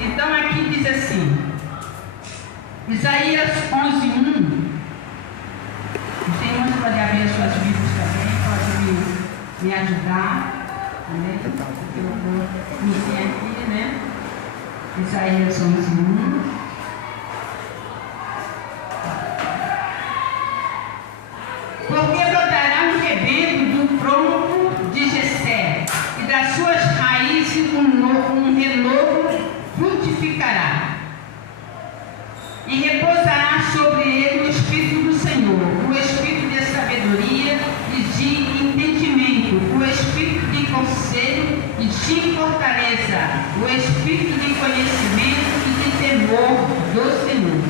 Então aqui diz assim, Isaías 11:1. Os irmãos podem abrir as suas Bíblias também, podem me ajudar. Né? Eu vou iniciar aqui, né? Isaías 11:1. Porque brotará um rebento do tronco de Jessé, e das suas raízes um renovo frutificará. E repousará sobre ele o Espírito do Senhor, o Espírito de sabedoria e de entendimento, o Espírito de conselho e de fortaleza, o Espírito de conhecimento e de temor do Senhor.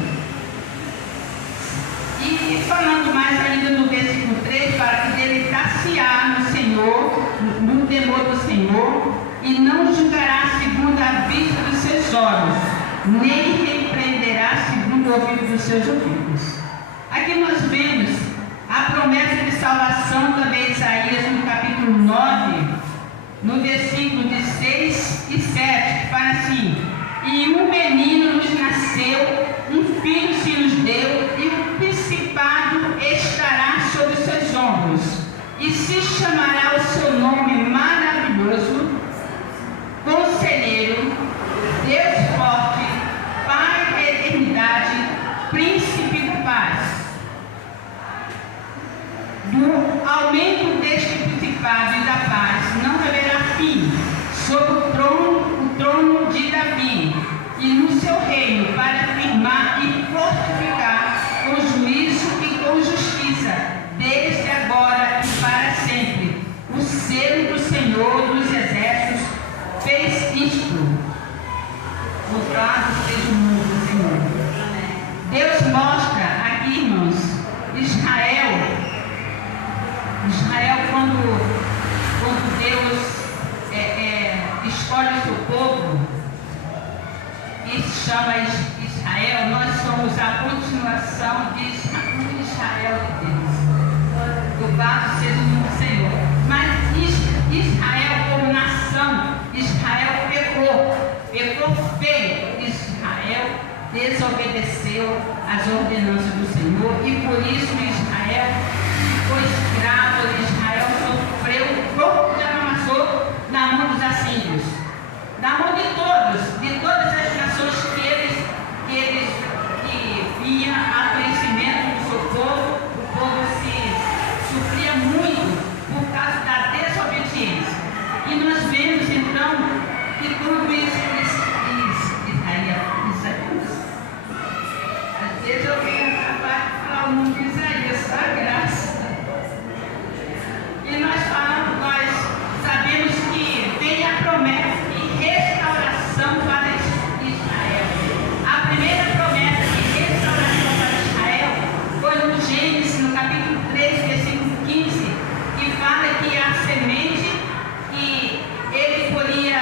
E falando mais ainda no versículo 3, para que deleitar-se-á no Senhor, no temor do Senhor, e não julgará segundo a vista dos seus olhos, nem repreenderá segundo o ouvido dos seus ouvidos. Aqui nós vemos a promessa de salvação também de Isaías no capítulo 9, no versículo de 6 e 7, que fala assim: e um menino nos nasceu, um filho se nos deu, e o principado estará sobre os seus ombros, e se chamará o seu nome maravilhoso, Conselheiro, Deus forte, Pai da eternidade, Príncipe de paz. Do aumento deste principado e da paz não haverá fim sobre o trono de Davi, e no seu reino, para firmar e fortificar com juízo e com justiça, desde agora e para sempre. O selo do Senhor dos Exércitos fez isto. Louvado seja o nome do Senhor. Deus mostra aqui, irmãos, Israel, quando Deus escolhe o seu povo e se chama Israel, nós somos a continuação de Israel de Deus. Louvado seja o nome do Senhor. Mas Israel, como nação, Israel pecou feio. Israel desobedeceu às ordenanças do Senhor, e por isso Israel foi escravo. Israel sofreu o corpo de Amassou na mão dos assírios, na mão de todas as nações que vinha a conhecimento do seu povo. O povo sofria muito por causa da desobediência. E nós vemos então que quando às vezes eu venho acabar de falar o nome de Isaías, só a graça. E nós sabemos que vem a promessa de restauração para Israel. A primeira promessa de restauração para Israel foi no Gênesis, no capítulo 3, versículo 15, que fala que a semente, que ele poria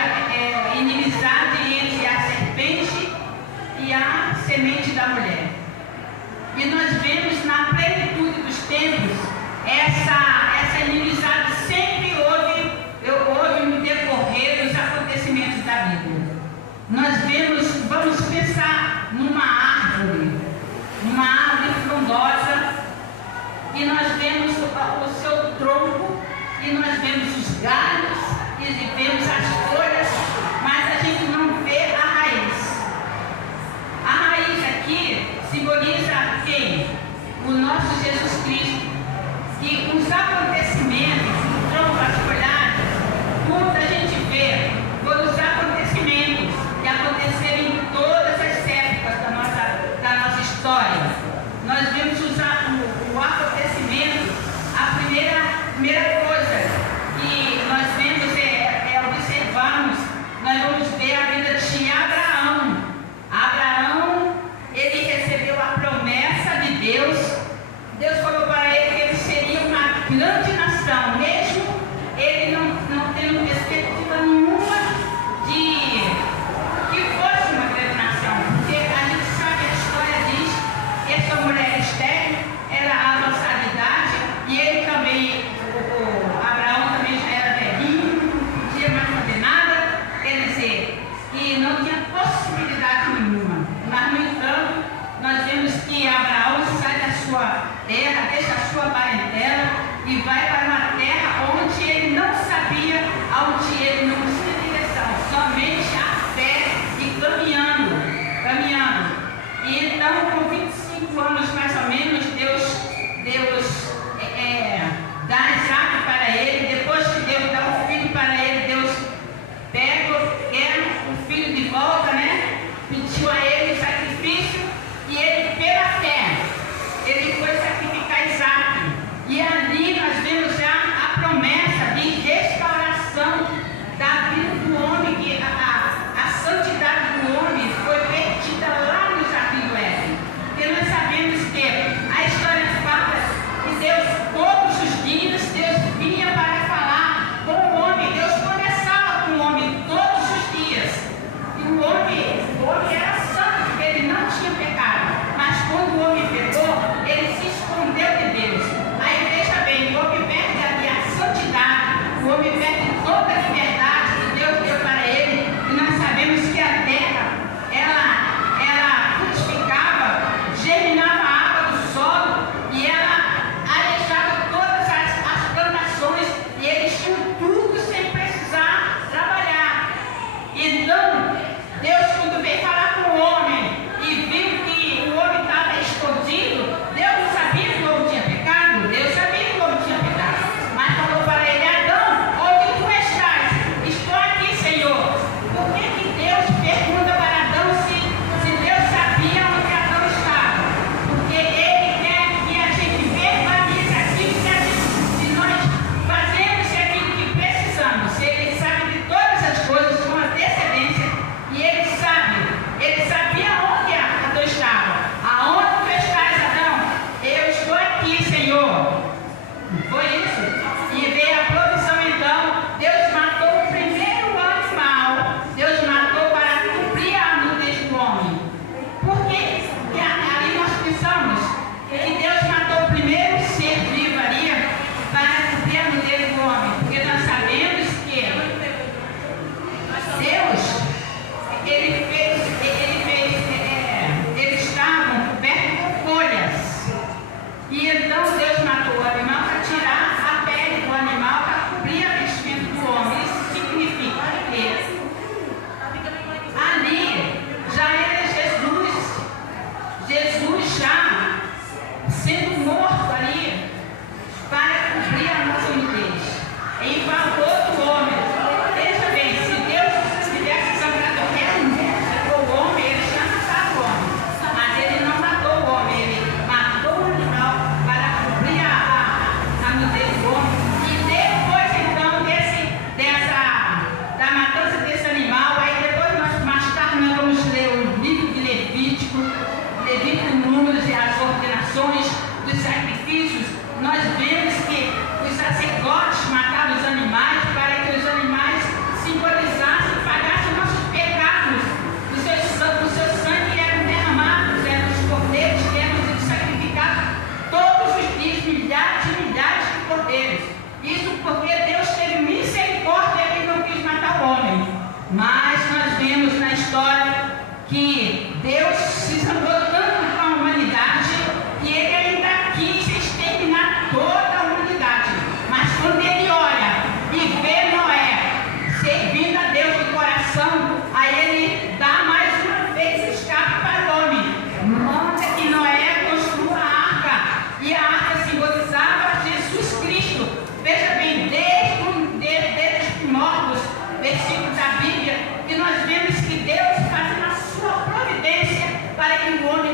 inimizade entre a serpente e a semente da mulher. E nós vemos na plenitude dos tempos essa inimizade sempre houve no decorrer dos acontecimentos da Bíblia. Nós vamos pensar numa árvore frondosa, e nós vemos o seu tronco, e nós vemos os galhos, e vemos as folhas, mas a gente não vê a raiz. A raiz aqui simboliza quem? O nosso Jesus Cristo. E os acontecimentos, o tronco, as folhagens, tudo a gente vê foram os acontecimentos que aconteceram em todas as épocas da nossa história. Nós vemos o acontecimento possibilidade nenhuma. Mas, no entanto, nós vemos que Abraão sai da sua terra, deixa a sua parentela e vai para uma terra onde ele não sabia, onde ele não tinha direção, somente a fé e caminhando. E então, com 25 anos mais ou menos, Deus dá Isaac para ele. Depois que Deus dá um filho para ele, Deus quer o filho de volta, né? Pediu a ele o sacrifício e ele, pela fé, ele foi sacrificar Isaac. E ali nós vemos já a promessa de restauração da vida do homem, que a santidade do homem foi perdida lá no Jardim do Éden. Porque nós sabemos que a história fala que Deus, todos os dias, Deus vinha para falar com o homem. Deus conversava com o homem todos os dias. E o homem era santo, porque ele não tinha pecado. Mas quando o homem pecou, ele se escondeu de Deus. Aí veja bem, o homem perde ali a santidade, o homem perde toda a liberdade que Deus deu para ele. E nós sabemos que a terra, ela frutificava, germinava a água do solo e ela alejava todas as plantações e eles tinham tudo sem precisar trabalhar. Então, Deus, quando veio falar com o homem e viu que o homem estava escondido, Deus não sabia que o homem tinha pecado, Deus sabia que o homem tinha pecado, mas falou para ele: Adão, onde tu estás? Estou aqui, Senhor. Por que Deus pergunta para Adão se Deus sabia onde Adão estava? Porque ele quer que a gente verbalize aquilo que nós fazemos e aquilo que precisamos. Ele sabe de todas as coisas com antecedência e ele sabia onde Adão estava. Aonde tu estás, Adão? Eu estou aqui, Senhor. Foi isso. E veio a provisão então. Deus matou o primeiro animal. Deus matou para cumprir a nudez do homem. Por que? Porque ali nós pensamos que Deus matou o primeiro ser vivo ali para cumprir a nudez do homem. Porque nós sabemos que Deus, eles estavam cobertos com folhas. E então Deus matou o animal para tirar a pele do animal, para cobrir a vestimenta do homem. Isso significa que ali já era Jesus já sendo morto ali para cobrir a nossa nudez. Em favor do homem. Veja bem, se Deus tivesse sangrado qualquer mulher ou o homem, ele já matava o homem. Mas ele não matou o homem, ele matou o animal para cobrir a nudez do homem. E depois então da matança desse animal, aí depois mais tarde nós vamos ler o livro de Levítico, Números e as ordenações dos sacrifícios. Nós vemos que os sacerdotes matavam os animais para que os animais simbolizassem, pagassem nossos pecados. O seu sangue era derramado, eram os cordeiros que eram sacrificados todos os dias, milhares e milhares de cordeiros. Isso porque Deus teve misericórdia e não quis matar o homem. Mas nós vemos na história que Deus se zangou tanto com a humanidade que ele ainda quis exterminar toda a humanidade. Mas quando ele olha e vê Noé servindo a Deus de coração, aí ele dá mais uma vez escape para o homem. Manda que Noé construa a arca. E a arca simbolizava Jesus Cristo. Veja bem, desde os primórdios, versículos da Bíblia, que nós vemos que Deus faz a sua providência para que o homem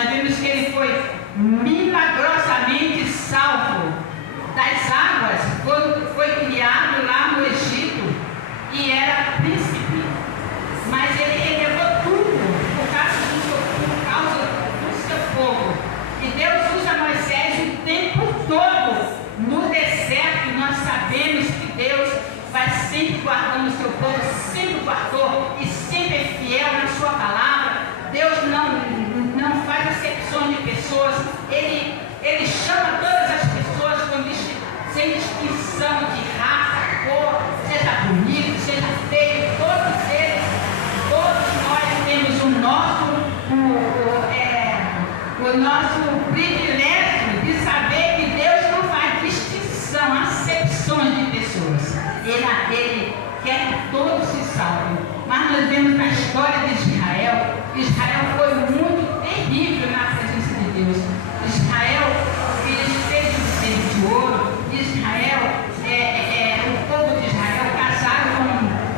nós vemos que ele foi milagrosamente salvo das águas, foi criado lá no Egito e era príncipe, mas ele levou tudo por causa do seu povo. E Deus usa Moisés o tempo todo no deserto. Nós sabemos que Deus vai sempre guardando o seu povo, sempre guardou e sempre é fiel na sua palavra. Deus não faz acepção de pessoas, ele chama todas as pessoas sem distinção de raça, cor, seja bonito, seja feio, todos nós temos o nosso privilégio de saber que Deus não faz distinção, acepções de pessoas. Ele quer que todos se salvem. Mas nós vemos na história de Israel, Israel foi muito terrível na presença de Deus. Israel, eles fez o becerro de ouro. Israel, o povo de Israel casaram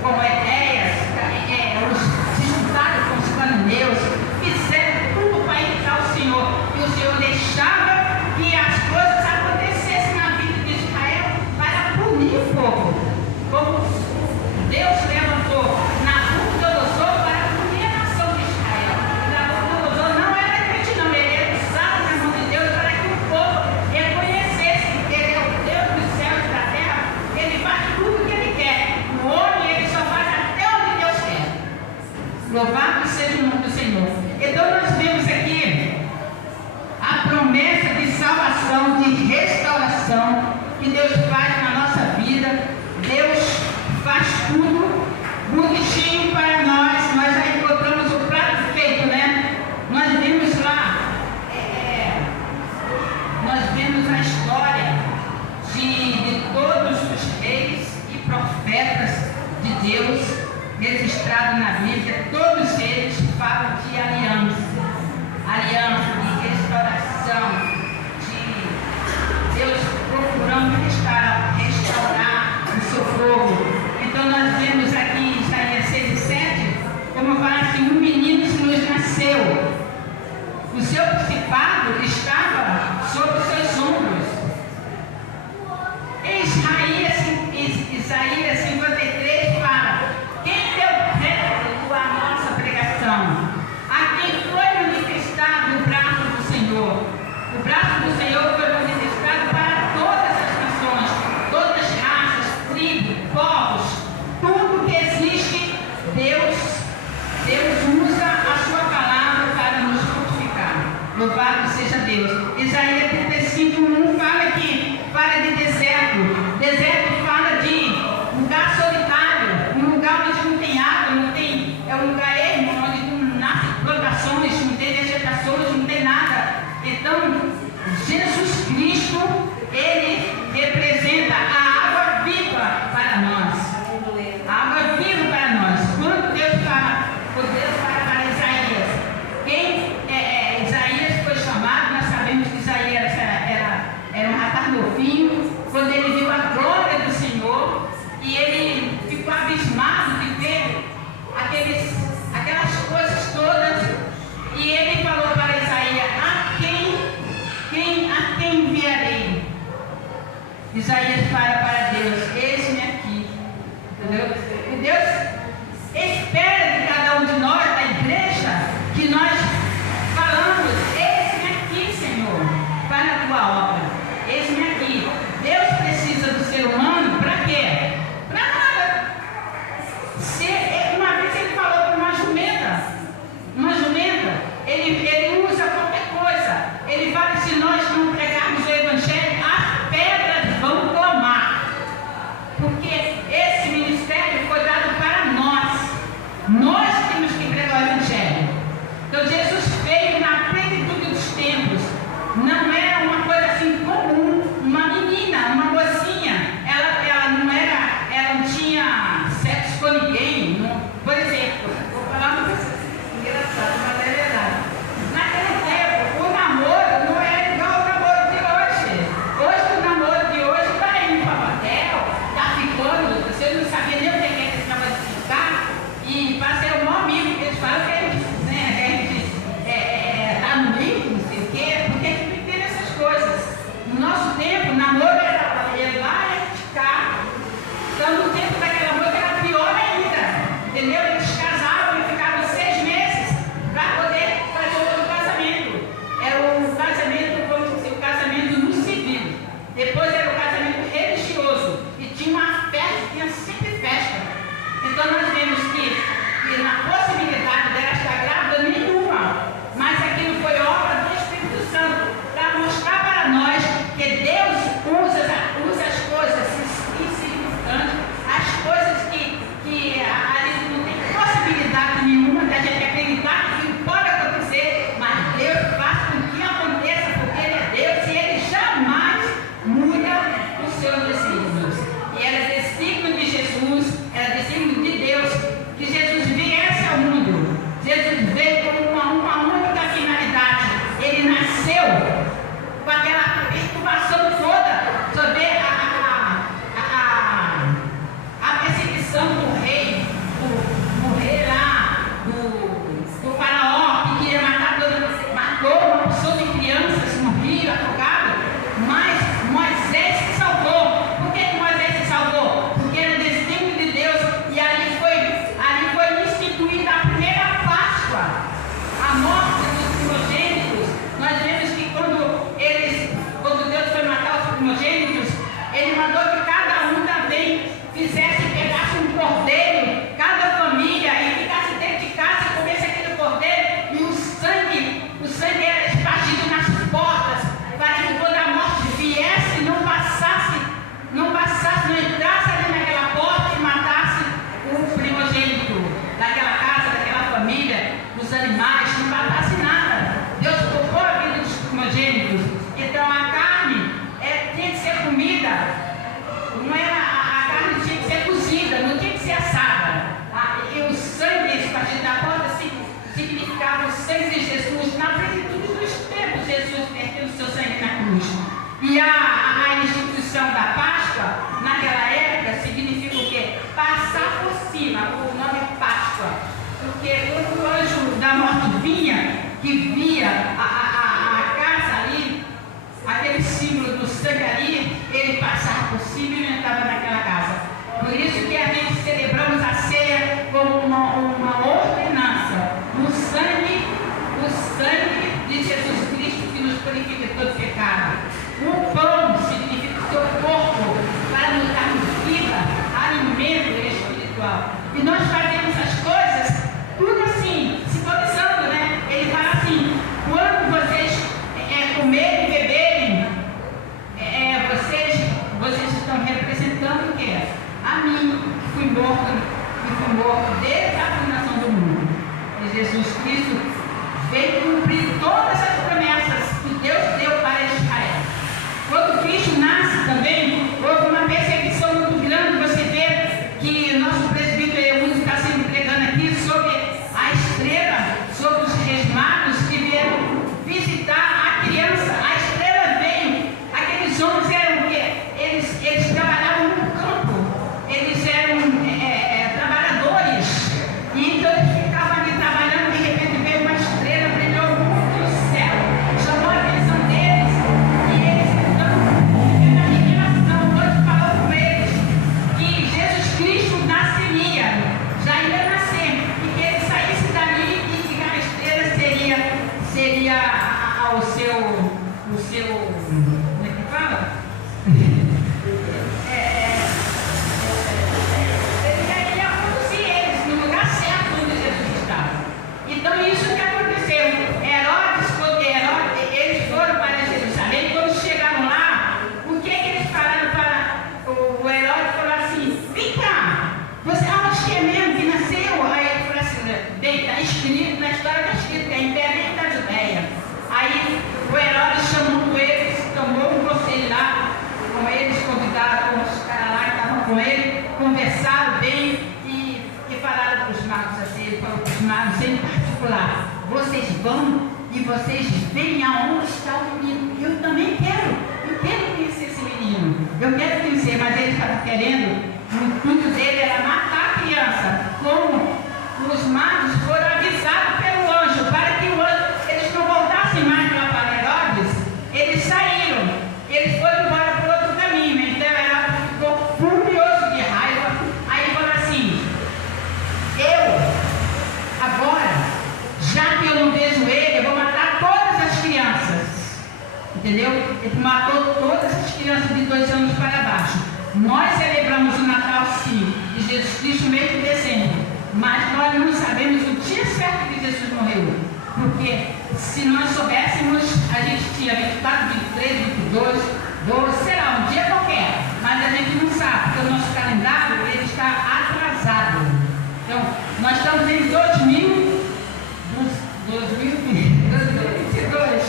com ideias, se juntaram com os cananeus, fizeram tudo para imitar o Senhor. E o Senhor deixava que as coisas acontecessem na vida de Israel para punir o povo. Como Deus levantou Nabucodonosor para punir a nação de Israel. Nabucodonosor não era crente, não, ele era usado na mão de Deus para que o povo reconhecesse que ele é o Deus dos céus e da terra. Ele faz tudo o que ele quer. O homem, ele só faz até onde Deus quer. Louvado seja o nome do Senhor. Então nós vemos aqui a promessa de salvação, de restauração que Deus faz na nossa vida. Deus faz tudo bonitinho para nós. Nós já encontramos o prato feito, né? Nós vimos lá, nós vemos a história de todos os reis e profetas de Deus registrados na Bíblia. Todos eles falam de aliança, de restauração, de Deus procurando restaurar o seu povo. Então nós vemos aqui em Isaías 6:7, como fala assim: um menino nos nasceu, o seu principado estava sobre os seus ombros. Em Isaías 53 fala: quem deu crédito à nossa pregação? A quem foi manifestado o braço do Senhor? O braço do Senhor foi manifestado para todas as nações, todas as raças, tribos, povos, tudo que existe. Deus usa a sua palavra para nos fortificar. Louvado seja Deus. Isaías 35:1 fala de deserto. Deserto fala de lugar solitário, um lugar onde não tem água, é um lugar ermo, onde não nasce plantações, não tem vegetações, não tem nada. Então, Jesus Cristo, ele representa a água viva para nós. A água viva para nós. Quando Deus fala para Isaías, Isaías foi chamado, nós sabemos que Isaías era um rapaz novinho, quando ele viu a glória do Senhor, e ele ficou abismado de ver aquelas coisas todas, e ele falou para Isaías: a quem enviarei? ao seu, como é que fala? Ele ia conduzir eles no lugar certo onde Jesus estava. Então isso que aconteceu. Eles foram para Jerusalém. Quando chegaram lá, o que eles falaram para o Herodes? Falou assim: vem cá, você acha que é mesmo que nasceu? Aí ele falou assim: bem, está escrito, na história está escrito que é em Belém da Judeia. Aí o Herodes chamou eles, tomou um conselho lá com eles, convidaram os caras lá que estavam com ele, conversaram bem e falaram para os magos assim. Ele falou para os magos em particular: vocês vão e vocês veem aonde está o menino. Eu também quero, conhecer esse menino. Eu quero conhecer, mas ele estava querendo, o intuito dele era matar a criança. Como os magos foram avisados pelo anjo, para que eles não voltassem mais lá para Herodes, eles saíram, eles foram embora por outro caminho. Então Herodes ficou furioso de raiva. Aí falou assim: agora, já que eu não vejo ele, eu vou matar todas as crianças. Entendeu? Ele matou todas as crianças de 2 anos para baixo. Nós celebramos o Natal, sim, de Jesus Cristo mês de dezembro, mas nós não sabemos o dia certo que Jesus morreu. Porque se nós soubéssemos, a gente tinha 24, 23, 22, 12, sei lá, um dia qualquer. Mas a gente não sabe, porque o nosso calendário ele está atrasado. Então, nós estamos em 2022.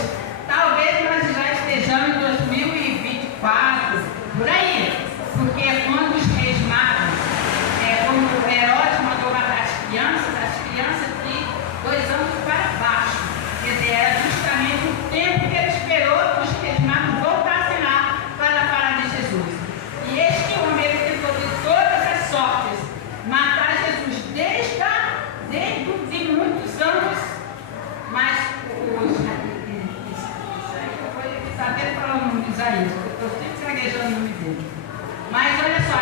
Talvez nós já estejamos em 2024, por aí. Porque quando os reis magos, quando Herodes mandou matar as crianças de 2 anos para baixo, quer dizer, era justamente o tempo que ele esperou que os reis magos voltassem lá para falar de Jesus. E este homem, ele tentou de todas as sortes matar Jesus desde muitos anos, mas está até falando de Isaías, eu estou sempre gaguejando o nome dele. Mas olha só,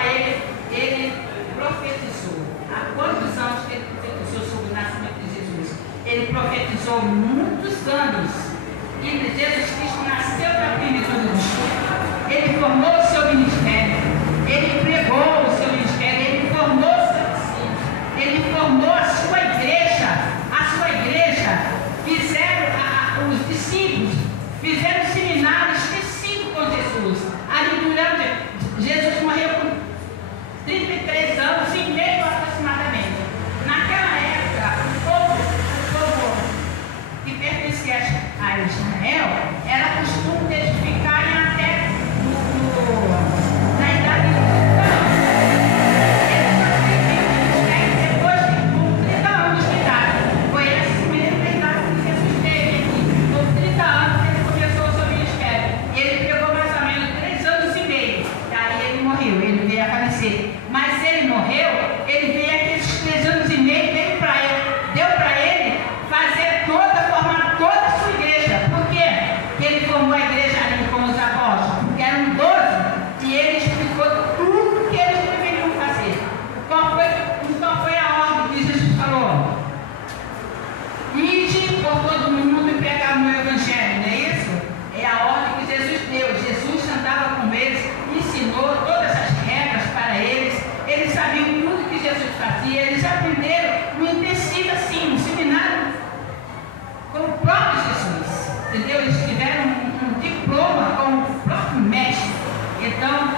ele profetizou. Há quantos anos que ele profetizou sobre o nascimento de Jesus? Ele profetizou muitos anos. E Jesus Cristo nasceu da plenitude do Espírito. Ele formou o seu ministério. Ele pregou o seu ministério. Ele formou os seus discípulos. Ele formou a sua igreja. A sua igreja. Os discípulos fizeram seminários específicos com Jesus. Ali durante Jesus morreu com 33 anos e meio aproximadamente. Naquela época, o povo que pertencia a Israel, era costume deles ficarem até na idade de 30 anos. Eles só viviam depois de 30 anos de idade. Foi esse mesmo idade que Jesus teve aqui. Com 30 anos ele começou o seu ministério. E ele pegou mais ou menos 3 anos e meio. Daí ele morreu, ele veio a falecer. Mas ele morreu, ele veio aqueles 3 anos e meio, deu para ele fazer formar toda a sua igreja. Por quê? Porque ele formou a igreja ali com os apóstolos, porque eram 12, e ele explicou tudo que eles deveriam fazer. Qual foi a ordem que Jesus falou? Ide por todo mundo e pregar o meu evangelho, não é isso? É a ordem que Jesus deu. Jesus andava com eles, ensinou todas as regras para eles. Eles sabiam tudo que Jesus fazia. Eles aprenderam no intensivo assim, no seminário com o próprio Jesus. Entendeu? Eles tiveram um diploma com o próprio mestre. Então,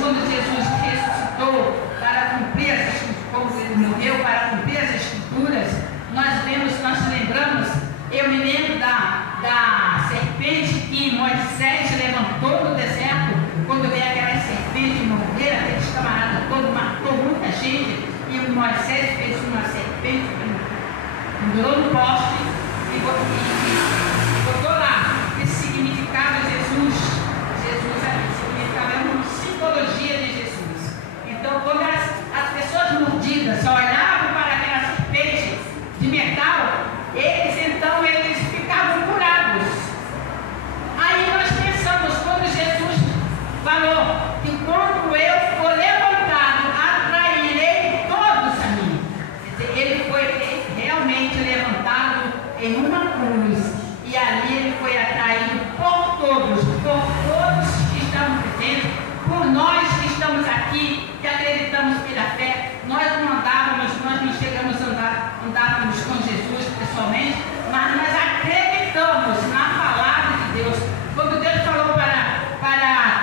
quando Jesus ressuscitou para cumprir as escrituras, como ele morreu para cumprir as escrituras, nós lembramos, eu me lembro da serpente que Moisés levantou no deserto, quando veio aquela serpente morder, aqueles camaradas todos, matou muita gente, e Moisés fez uma serpente, pendurou no poste e botou lá. Esse significava Jesus significava uma simbologia de Jesus. Então, quando as pessoas mordidas só olhavam para aquela serpente de metal, eles ficavam curados. Aí nós pensamos, quando Jesus falou que quando eu for levantado, atrairei todos a mim. Ele foi realmente levantado em uma cruz. E E ali ele foi atraído por todos que estão presentes, por nós que estamos aqui, que acreditamos pela fé. Nós não chegamos a andávamos com Jesus pessoalmente, mas nós acreditamos na palavra de Deus. Quando Deus falou para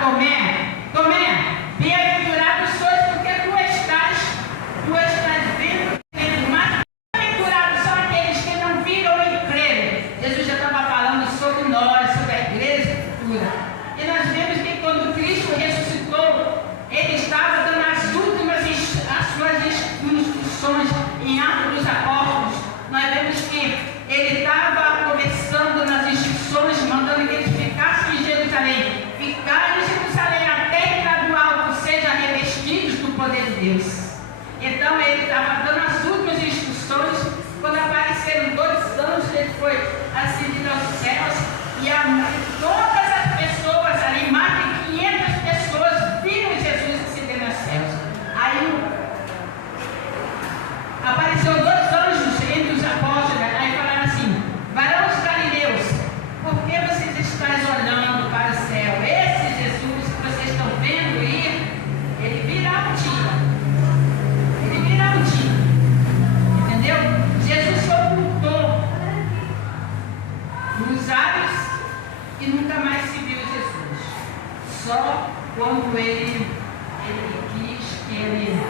Tomé, bem-aventurado sois, porque tu estás vendo, mas bem-aventurados são aqueles que não viram e creram. Jesus já estava falando sobre nós, sobre a igreja futura. E nós vemos que quando Cristo ressuscitou, ele estava dando as suas instruções em Atos dos Apóstolos. Nós vemos que ele estava começando nas instruções, mandando que eles ficassem em Jerusalém. Ficar em Jerusalém até que do alto sejam revestidos do poder de Deus. Então ele estava dando as últimas instruções. Quando apareceram 2 anjos, ele foi ascendido aos céus. E todas as pessoas ali, mais de 500 pessoas, viram Jesus ascendendo aos céus. Aí apareceu 2 anjos entre os apóstolos. Aí falaram assim: varões galileus, por que vocês estão olhando para o céu? Esse Jesus que vocês estão vendo ir, ele virá um dia. Entendeu? Jesus se ocultou nos ares e nunca mais se viu Jesus. Só quando ele quis que ele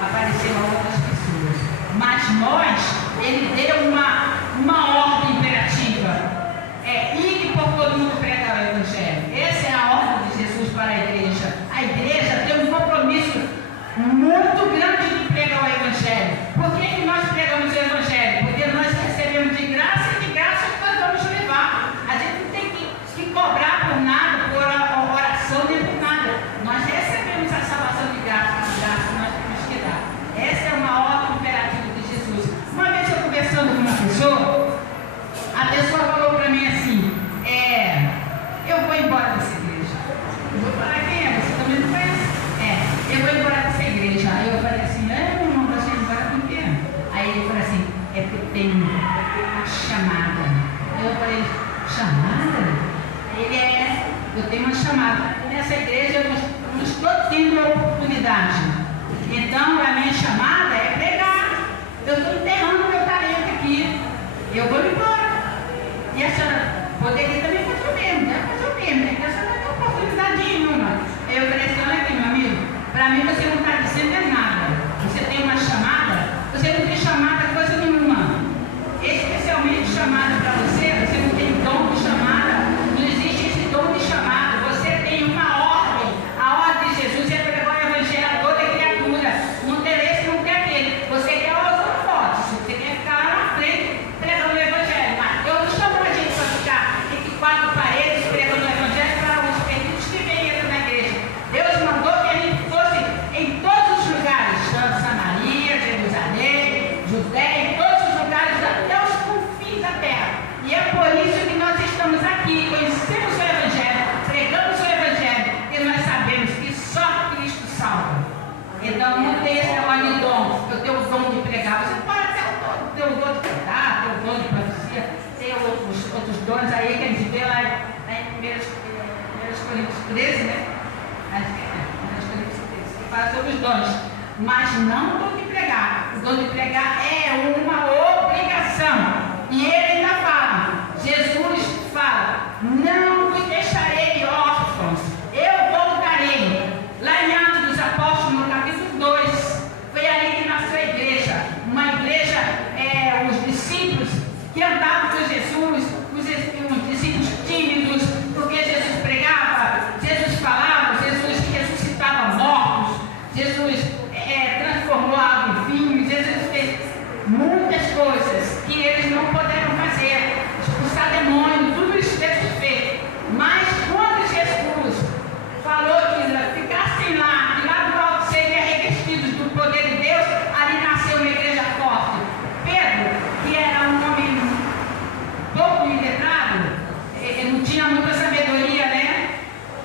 apareceu a outras pessoas. Mas ele deu uma ordem imperativa. Ir por todo mundo pregar o Evangelho. Essa é a ordem de Jesus para a igreja. A igreja tem um compromisso muito grande de pregar o Evangelho. Por que nós pregamos o Evangelho? Porque nós recebemos de graça e de graça nós vamos levar. A gente não tem que cobrar por nada, por oração, nem por nada. Nós recebemos a salvação de graça, nós temos que dar. Essa é uma ordem imperativa de Jesus. Uma vez eu conversando com uma pessoa, a pessoa falou para mim assim: eu vou embora dessa igreja. Eu vou falar: quem é? Você também não conhece? Eu vou embora dessa igreja. Aí eu falei assim: meu irmão, você vai embora com quê? Aí ele falou assim: porque tem uma chamada. Eu falei: chamada? Eu tenho uma chamada. Nessa igreja eu não estou tendo a oportunidade. Então a minha chamada é pregar. Eu estou enterrando meu talento aqui. Eu vou embora. E a senhora poderia também fazer o mesmo, né? Fazer o mesmo, né? Porque a senhora não tem oportunidade nenhuma. Eu falei assim: olha aqui, meu amigo, para mim você não está dizendo nada. Você tem uma chamada, você não tem chamada coisa nenhuma. Especialmente chamada para você não tem dom de chamada. Não existe esse dom de chamada. Você tem uma ordem. A ordem de Jesus é pregar o Evangelho a toda criatura. Não tem esse, não tem aquele. Você quer os holofotes, você quer ficar lá na frente pregando o Evangelho. Mas eu não chamo a gente para ficar entre 4 paredes pregando o Evangelho para os perdidos que vêm entrar na igreja. Deus mandou que a gente fosse em todos os lugares, Samaria, Jerusalém, Judéia, em todos os lugares, até os confins da terra. E é por isso que nós estamos aqui, conhecemos o Evangelho, pregamos o Evangelho, e nós sabemos que só Cristo salva. Então não tem esse negócio de dom. Eu tenho o dom de pregar. Você pode ter o dom de cantar, ter o dom de profecia, ter outros dons aí que a gente vê lá em 1 Coríntios 13, né? 1 Coríntios 13, que fala sobre os dons. Mas não o dom de pregar. O dom de pregar é uma obrigação. E ele ainda fala, Jesus fala: não vos deixarei órfãos, eu voltarei. Lá em Atos dos Apóstolos, no capítulo 2, foi ali que nasceu a igreja. Uma igreja, os discípulos que andavam com Jesus, os discípulos tímidos, porque Jesus pregava, Jesus falava, Jesus ressuscitava mortos, Jesus transformou água em vinho, Jesus fez muitas coisas que eles não puderam fazer, expulsar demônio, tudo isso Jesus fez. Mas quando Jesus falou que ficassem lá, que lá do alto seriam revestidos do poder de Deus, ali nasceu uma igreja forte. Pedro, que era um homem pouco iletrado, ele não tinha muita sabedoria, né?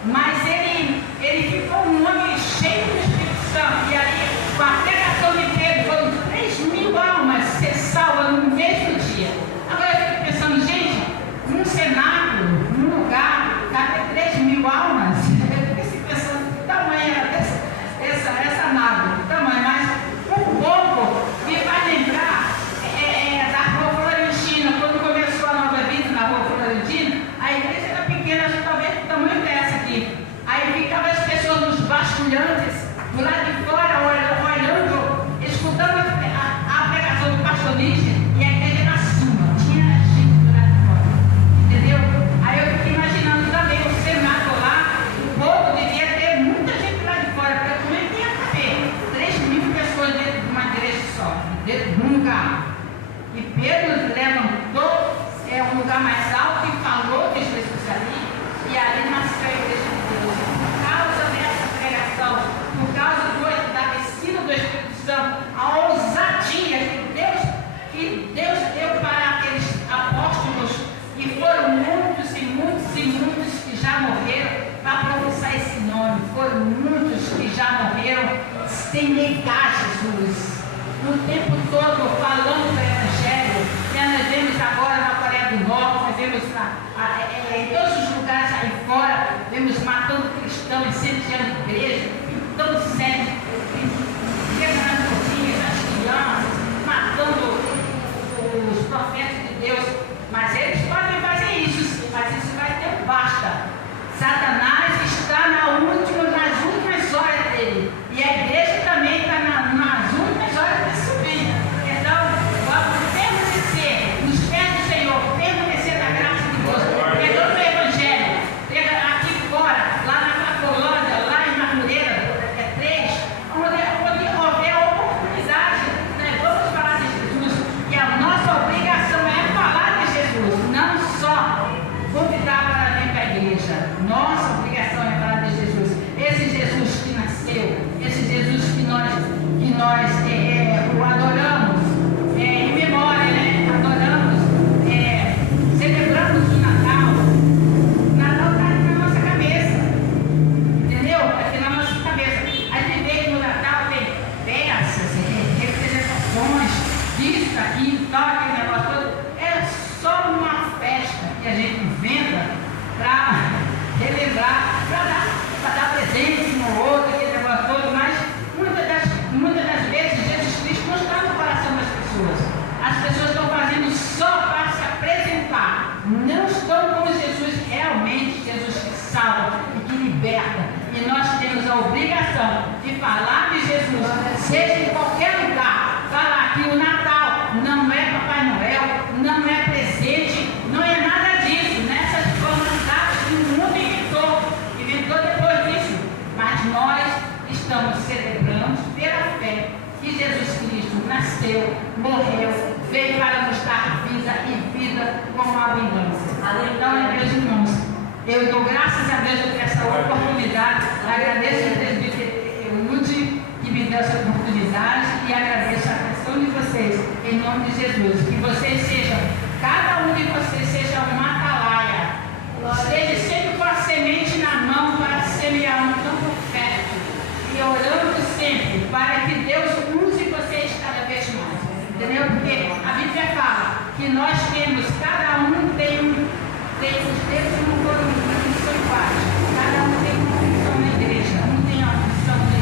Mas ele ficou um homem cheio do Espírito Santo. E ali, com a pregação de Pedro, foram 3.000 almas ser salvas no mesmo dia. Agora eu fico pensando, gente, um cenáculo, num lugar, cabe 3.000 almas. Eu fiquei pensando que tamanho era essa nave, tamanho, mas um pouco me vai lembrar da Rua Florentina, quando começou a Nova Vida na Rua Florentina, a igreja era pequena, acho que talvez do tamanho dessa aqui. Aí ficavam as pessoas nos vasculhantes, do lado de fora, olhando, escutando a pregação do pastor Níger, e a igreja era acima, tinha gente do lado de fora, entendeu? Aí eu fiquei imaginando também o cenáculo lá, o povo devia ter muita gente lá de fora, porque como é que ia caber 3.000 pessoas dentro de uma igreja só, dentro de um lugar. E Pedro levantou um lugar mais alto e falou de Jesus ali, e ali nasceu a igreja de Deus. Por causa dessa pregação, por causa da descida do Espírito Santo, a ousadia que Deus deu para aqueles apóstolos, e foram muitos e muitos e muitos que já morreram para professar esse nome, foram muitos que já morreram sem negar Jesus, o tempo todo falando do Evangelho, que nós vemos agora na Coreia do Norte, nós vemos em todos os lugares aí fora, vemos matando cristãos, incendiando igrejas, pintando sangue, quebrando as cozinhas, as crianças, matando os profetas de Deus. Mas eles podem fazer isso, mas isso vai ter basta. Satanás está nas últimas horas dele, e a igreja também está nas últimas horas de subir. Então, vamos permanecer nos pés do Senhor, permanecer na graça de Deus, pegando o Evangelho, aqui fora, lá na Cracolândia, lá em Madureira, 3, onde houver a oportunidade, nós vamos falar de Jesus, e a nossa obrigação é falar de Jesus, não só convidar para vir para a igreja. Nossa obrigação é falar de Jesus, esse Jesus que nasceu, esse Jesus que nós o adoramos, em memória, né? Adoramos, celebramos o Natal. O Natal está aqui na nossa cabeça, entendeu? Aqui na nossa cabeça. A gente vê que no Natal tem peças, representações, disso, aqui, tal, aquele negócio todo. É só uma festa que a gente inventa para relembrar, para dar presente um ao outro, aquele negócio todo, mas muitas das vezes Jesus Cristo não está no coração das pessoas. As pessoas estão fazendo só para se apresentar, não estão como Jesus realmente, Jesus que salva e que liberta. E nós temos a obrigação de falar de Jesus, seja em qualquer lugar, falar que o Natal não é Papai Noel, não é presente, não é nada disso, nessas formalidades que o mundo inventou depois disso. Mas nós estamos celebrando pela fé que Jesus Cristo nasceu, morreu, veio para nos dar vida e vida com abundância. Então, meus irmãos, eu dou graças a Deus por essa oportunidade, agradeço ao presbítero Lúcio que me deu essa oportunidade e agradeço a atenção de vocês, em nome de Jesus, que vocês sejam, cada um de vocês seja uma atalaia, esteja sempre com a semente na mão para semear um campo fértil e orando sempre para que Deus use vocês cada vez mais, entendeu? Porque a Bíblia fala que nós temos, cada um tem os dedos não são iguais, cada um tem uma função na igreja, um tem a função de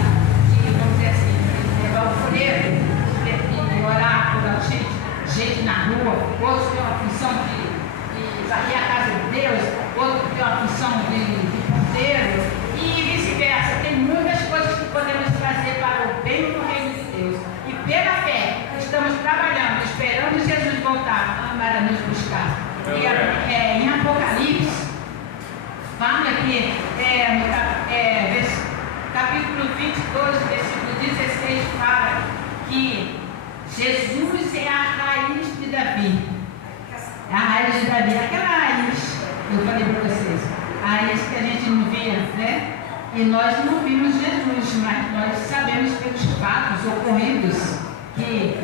vamos dizer assim, levar o folheto, de orar por gente na rua, outros têm uma função de varrer a casa de Deus, outro tem uma função de porteiro, e vice-versa. Tem muitas coisas que podemos trazer para o bem do reino de Deus. E pela fé, estamos trabalhando, esperando Jesus voltar para nos buscar. E em Apocalipse, fala que capítulo 22, versículo 16, fala que Jesus é a raiz de Davi. A raiz de Davi, aquela raiz, eu falei para vocês, a raiz que a gente não via, né? E nós não vimos Jesus, mas nós sabemos pelos fatos ocorridos que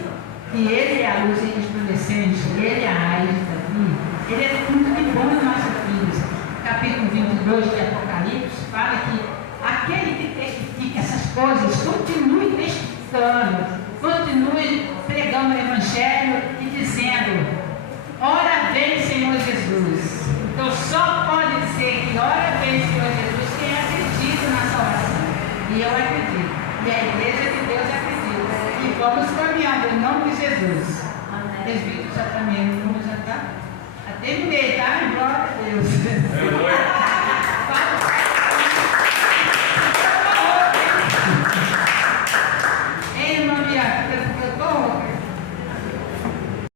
Ele é a luz resplandecente, Ele é a raiz de Davi, Ele é tudo de bom nas nossas vidas. Capítulo 22 de Apocalipse fala que aquele que testifica essas coisas continue testificando, continue pregando o Evangelho e dizendo: ora vem, Senhor Jesus. Deus. Presbítero já também, já está. Já terminei, tá? Glória a Deus.